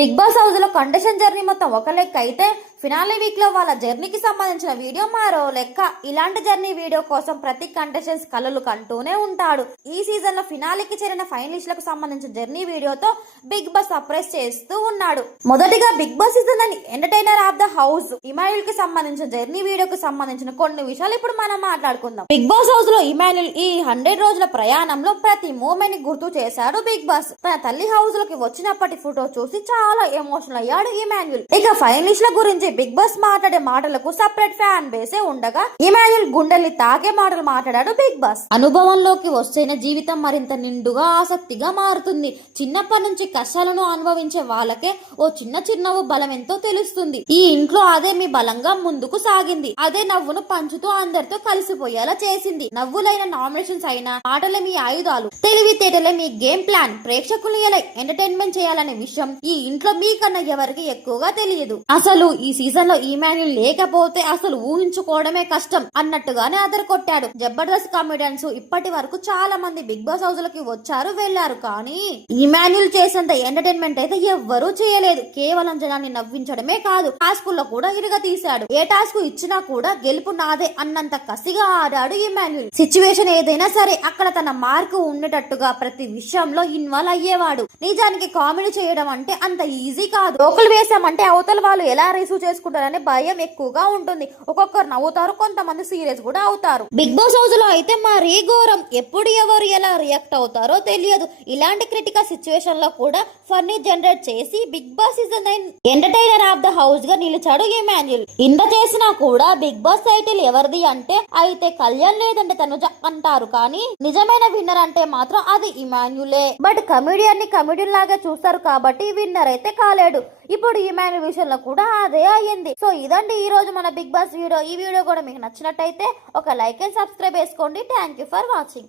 Big boss house లో contestant journey మొత్తం ఒక లెక్క అయితే ఫినాలే వీక్ లో వాళ్ళ జర్నీకి సంబంధించిన వీడియో మరో లెక్క. ఇలాంటి జర్నీ వీడియో కోసం ప్రతి కంటెస్టెంట్స్ కలలు కంటూనే ఉంటాడు. ఈ సీజన్ లో ఫినాలేకి చేరిన ఫైనలిస్టులకు సంబంధించిన జర్నీ వీడియోతో బిగ్ బాస్ సర్ప్రైజ్ చేస్తూ ఉన్నాడు. మొదటిగా బిగ్ బాస్ సీజన్ అని entertainer of the house Emmanuel కి సంబంధించిన జర్నీ వీడియోకి సంబంధించిన కొన్ని విషయాలు ఇప్పుడు మనం మాట్లాడుకుందాం. బిగ్ బాస్ హౌస్ లో ఇమాన్యుల్ ఈ 100 రోజుల ప్రయాణంలో ప్రతి మూమెంట్ ని గుర్తు చేశాడు బిగ్ బాస్. తన తల్లి హౌస్ లోకి వచ్చినప్పటి ఫోటో చూసి చాలా ఎమోషనల్ అయ్యాడు ఇమాన్యుల్. ఇక ఫైనలిస్టుల గురించి బిగ్ బాస్ మాట్లాడే మాటలకు సపరేట్ ఫ్యాన్ బేసే ఉండగా ఇమాన్యుల్ గుండెల్ని తాకే మాటలు మాట్లాడాడు బిగ్ బాస్. అనుభవంలోకి వస్తేనే జీవితం మరింత నిండుగా ఆసక్తిగా మారుతుంది. చిన్నప్పటి నుంచి కష్టాలను అనుభవించే వాళ్ళకే ఓ చిన్న బలం ఎంతో తెలుస్తుంది. ఈ ఇంట్లో అదే మీ బలంగా ముందుకు సాగింది. అదే నవ్వును పంచుతూ అందరితో కలిసిపోయేలా చేసింది. నవ్వులైన నామినేషన్స్ అయినా మాటలే మీ ఆయుధాలు, తెలివితేటలే మీ గేమ్ ప్లాన్. ప్రేక్షకులు ఎలా ఎంటర్టైన్మెంట్ చేయాలనే విషయం ఈ ఇంట్లో మీకన్నా ఎవరికి ఎక్కువగా తెలియదు. అసలు ఈ సీజన్ లో ఇమాన్యుల్ లేకపోతే అసలు ఊహించుకోవడమే కష్టం అన్నట్టుగానే అదర్ కొట్టాడు. జబర్దస్త్ కామెడియన్స్ ఇప్పటి వరకు చాలా మంది బిగ్ బాస్ హౌస్ లకి వచ్చారు వెళ్లారు, కానీ ఇమాన్యుల్ చేసేంత ఎంటర్టైన్మెంట్ అయితే ఎవ్వరూ చేయలేదు. కేవలం జనాన్ని నవ్వించడమే కాదు, టాస్కుల్లో కూడా ఇరుగా తీశాడు. ఏ టాస్క్ ఇచ్చినా కూడా గెలుపు నాదే అన్నంత కసిగా ఆడాడు ఇమాన్యుల్. సిచ్యువేషన్ ఏదైనా సరే అక్కడ తన మార్కు ఉండేటట్టుగా ప్రతి విషయంలో ఇన్వాల్వ్ అయ్యేవాడు. నిజానికి కామెడీ చేయడం అంటే అంత ఈజీ కాదు. లోకల్ వేసామంటే అవతల వాళ్ళు ఎలా రిసీవ్ చేసుకుంటారనే భయం ఎక్కువగా ఉంటుంది. ఒక్కొక్కరు నవ్వుతారు, కొంతమంది సీరియస్ కూడా అవుతారు. బిగ్ బాస్ హౌస్ లో అయితే మరీ ఘోరం. ఎప్పుడు ఎవరు ఎలా రియాక్ట్ అవుతారో తెలియదు. ఇలాంటి క్రిటికల్ సిచ్యువేషన్ లో కూడా ఫన్నీ జనరేట్ చేసి Bigg Boss season 9 entertainer of the house గా నిలిచాడు ఇమాన్యుల్. ఇంత చేసినా కూడా బిగ్ బాస్ టైటిల్ ఎవరిది అంటే అయితే కళ్యాణ్ లేదంటే తనుజ అంటారు, కానీ నిజమైన విన్నర్ అంటే మాత్రం అది ఇమాన్యులే. బట్ కమెడియన్ ని కమెడియన్ లాగా చూస్తారు కాబట్టి విన్నర్ అయితే కాలేడు. ఇప్పుడు ఇమాన్యుల్ విషయంలో కూడా అదే అయ్యింది. సో ఇదండి ఈ రోజు మన బిగ్ బాస్ వీడియో. ఈ వీడియో కూడా మీకు నచ్చినట్టయితే ఒక లైక్ అండ్ సబ్స్క్రైబ్ చేసుకోండి. Thank you for watching.